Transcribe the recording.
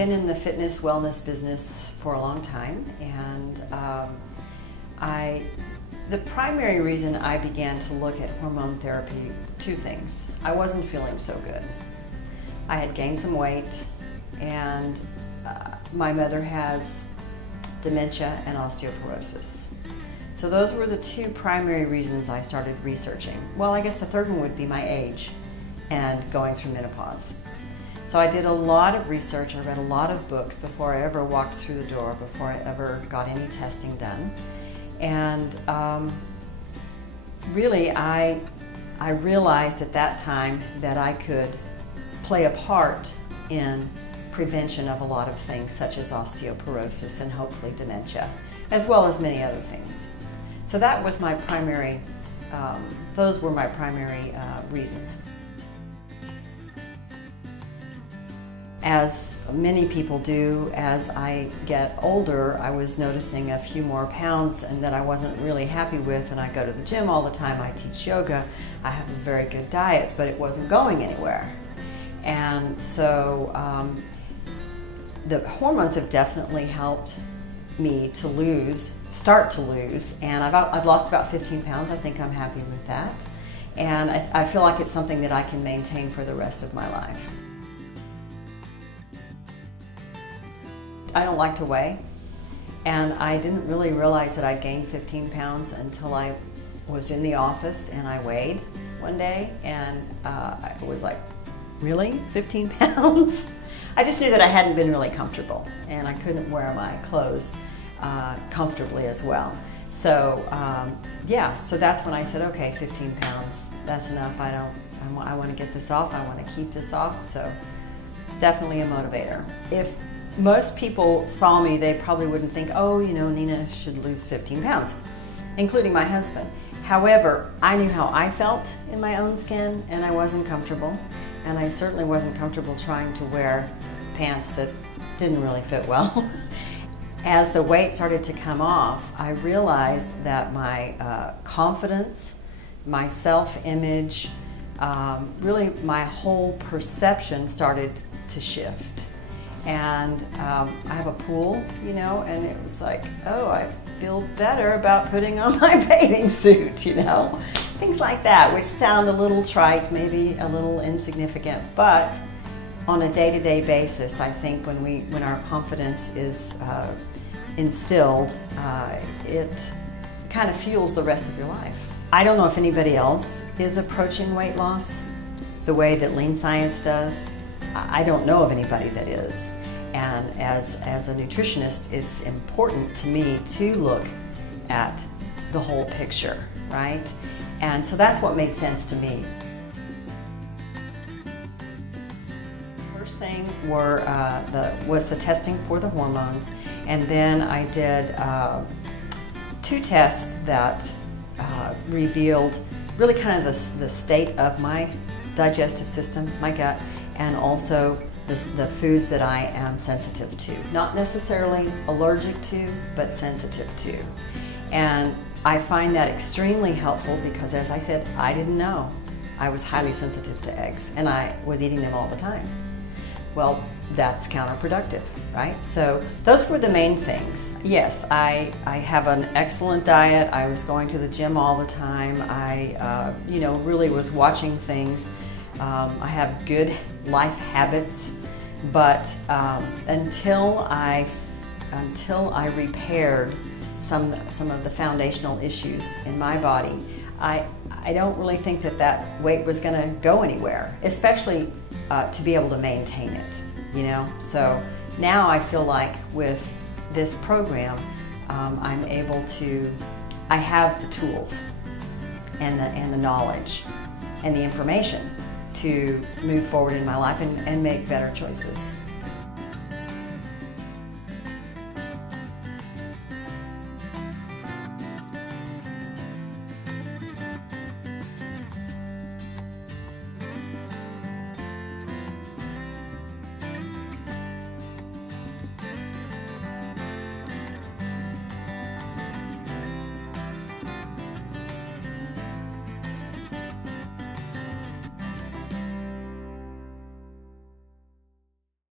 been in the fitness wellness business for a long time, and the primary reason I began to look at hormone therapy, two things. I wasn't feeling so good. I had gained some weight, and my mother has dementia and osteoporosis. So those were the two primary reasons I started researching. Well, I guess the third one would be my age and going through menopause. So I did a lot of research, I read a lot of books before I ever walked through the door, before I ever got any testing done. And really, I realized at that time that I could play a part in prevention of a lot of things, such as osteoporosis and hopefully dementia, as well as many other things. So that was my primary, those were my primary reasons. As many people do, as I get older, I was noticing a few more pounds and that I wasn't really happy with, and I go to the gym all the time, I teach yoga, I have a very good diet, but it wasn't going anywhere. And so the hormones have definitely helped me to start to lose, and I've lost about 15 pounds. I think I'm happy with that. And I feel like it's something that I can maintain for the rest of my life. I don't like to weigh, and I didn't really realize that I'd gained 15 pounds until I was in the office and I weighed one day, and I was like, really? 15 pounds? I just knew that I hadn't been really comfortable, and I couldn't wear my clothes comfortably as well. So yeah, so that's when I said, okay, 15 pounds, that's enough. I want to get this off, I want to keep this off, so definitely a motivator. If most people saw me, they probably wouldn't think, oh, you know, Nina should lose 15 pounds, including my husband. However, I knew how I felt in my own skin, and I wasn't comfortable. And I certainly wasn't comfortable trying to wear pants that didn't really fit well. As the weight started to come off, I realized that my confidence, my self-image, really my whole perception started to shift. And I have a pool, you know, and it was like, oh, I feel better about putting on my bathing suit, you know. Things like that, which sound a little trite, maybe a little insignificant, but on a day-to-day basis, I think when our confidence is instilled, it kind of fuels the rest of your life. I don't know if anybody else is approaching weight loss the way that Lean Science does. I don't know of anybody that is. And as a nutritionist, it's important to me to look at the whole picture, right? And so that's what made sense to me. First thing was the testing for the hormones, and then I did 2 tests that revealed really kind of the state of my digestive system, my gut, and also the foods that I am sensitive to. Not necessarily allergic to, but sensitive to. And I find that extremely helpful because, as I said, I didn't know. I was highly sensitive to eggs, and I was eating them all the time. Well, that's counterproductive, right? So those were the main things. Yes, I have an excellent diet. I was going to the gym all the time. I you know, really was watching things. I have good life habits, but until I repaired some of the foundational issues in my body, I don't really think that weight was going to go anywhere, especially to be able to maintain it, you know. So now I feel like with this program, I'm able to, I have the tools and the knowledge and the information to move forward in my life and make better choices.